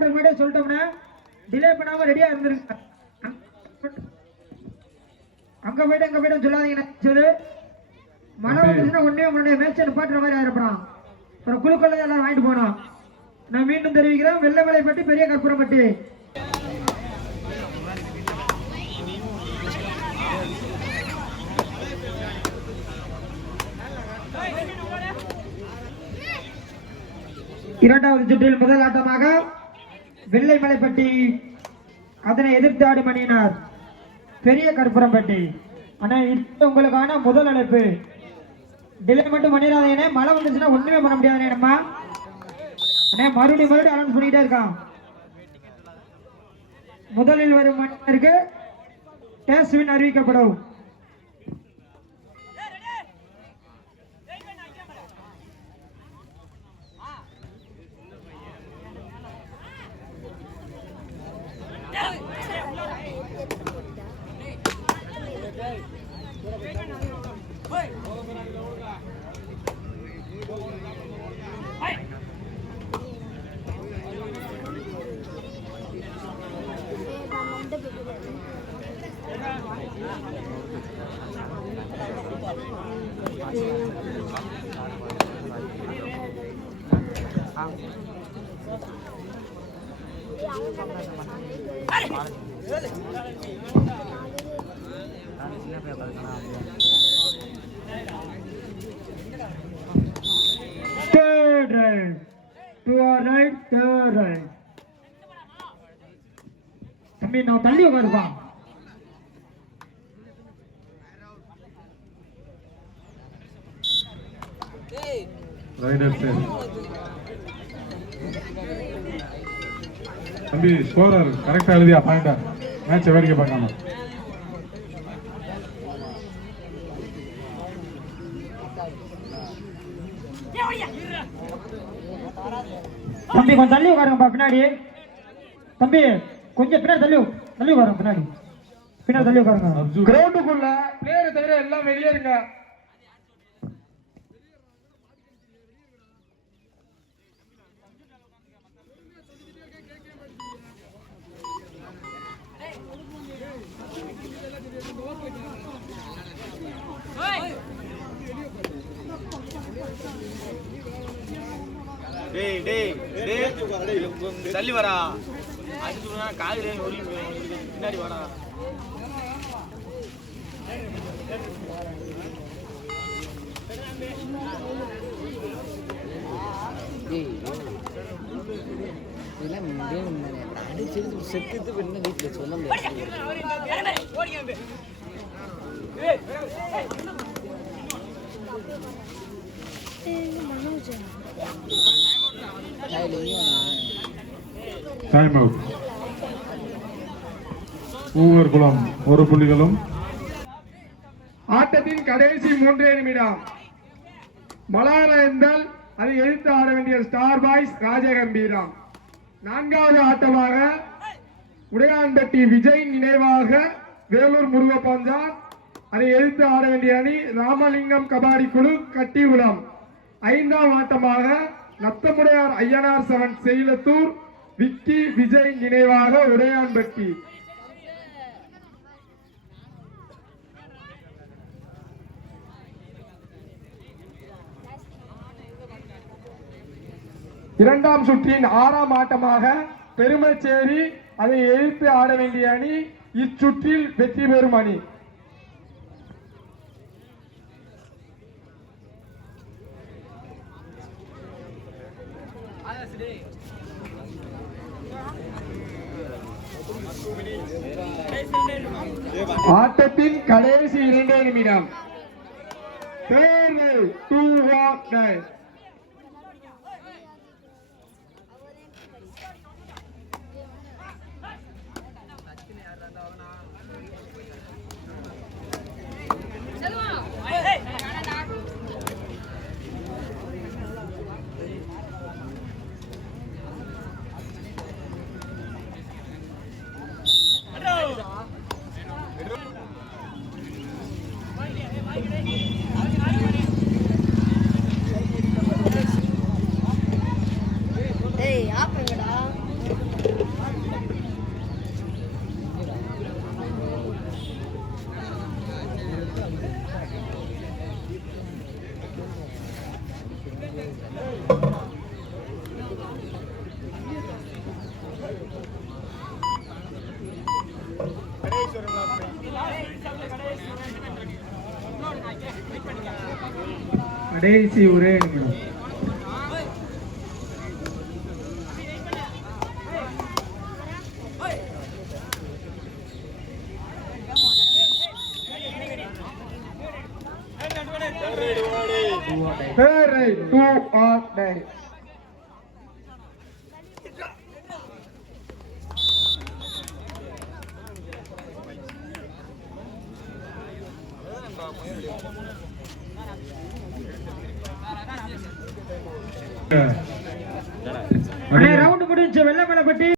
சொல்லிட்டோம்னா டிலே பண்ணாம ரெடியா இருந்திருங்க. அங்க போயிட்டு சொல்லாதீங்க. சொல்லு மழை வந்துச்சுன்னா உன்னுடைய மேட்சை நிப்பாட்டுற மாதிரி ஆயிருப்பான். அப்புறம் குழுக்கள் எல்லாம் வாங்கிட்டு போனோம். நான் மீண்டும் தெரிவிக்கிறேன், வெள்ளமலைப்பட்டி பெரிய கற்பூரப்பட்டி. இரண்டாவது சுற்றில் முதல் ஆட்டமாக வெள்ளைமலைப்பட்டி, அதனை எதிர்த்து ஆடும் அணியினர் பெரிய கற்பூரப்பட்டி. ஆனா இது உங்களுக்கான முதல் அழைப்பு. டிலே மட்டும் பண்ணிடாதீங்க. மழை வந்துச்சுன்னா ஒண்ணுமே பண்ண முடியாது. நம்ம மறுபடியும் அனௌன்ஸ் பண்ணிட்டே இருக்கான். முதலில் வரும் மணிக்கு டேஸ்ட் வின் அறிவிக்கப்படும். Third round, to our right, third round. தம்பி நான் தள்ளி உட்காருப்பா. தம்பி ஸ்கோரர் கரெக்டா எழுதியா பாயிண்டா? மேட்சை வேடிக்கை பார்க்காம. தம்பி கொஞ்சம் தள்ளி உட்காருங்கப்பா. பின்னாடி தம்பி கொஞ்சம் பின்னாடி தள்ளி உட்காருங்க. பின்னாடி தள்ளி உட்காருங்க. கிரவுண்டுக்குள்ள பிளேயரை தவிர எல்லாம் வெளியே இருங்க. தள்ளி வரா காதலே பின்னாடி வரா. செத்து பண்ண வீட்டுல சொல்ல முடியாது. Time out. ஒவ்வொரு குளம் ஒரு புள்ளிகளும். ஆட்டத்தின் கடைசி 3 நிமிடம். மலான என்றால் அதை எதிர்த்து ஆட வேண்டிய ஸ்டார் பாய்ஸ் ராஜகம்பீரம். 4வது ஆட்டமாக உடையான்பட்டி விஜய் நினைவாக வேலூர் முருகப்பஞ்சான், அதை எதிர்த்து ஆட வேண்டிய அணி ராமலிங்கம் கபாடி குழு கட்டிகுளம். 5ஆம் ஆட்டமாக நத்தமுடையார் ஐயனார் சவன் செய்லத்தூர் விக்கி விஜய் நினைவாக உடையான்பட்டி. இரண்டாம் சுற்றின் 6ஆம் ஆட்டமாக பெருமச்சேரி, அதை எதிர்த்து ஆட வேண்டிய அணி இச்சுற்றில் வெற்றி பெறும் அணி. ஆட்டத்தின் கடைசி 2 நிமிடம். தேர்வு 2-1. ஏய் ஆப்பங்கடா கடைசி ஒரே நிமிடம். Third right, 2 or die. Round முடிஞ்சு வெள்ளமலைப்பட்டி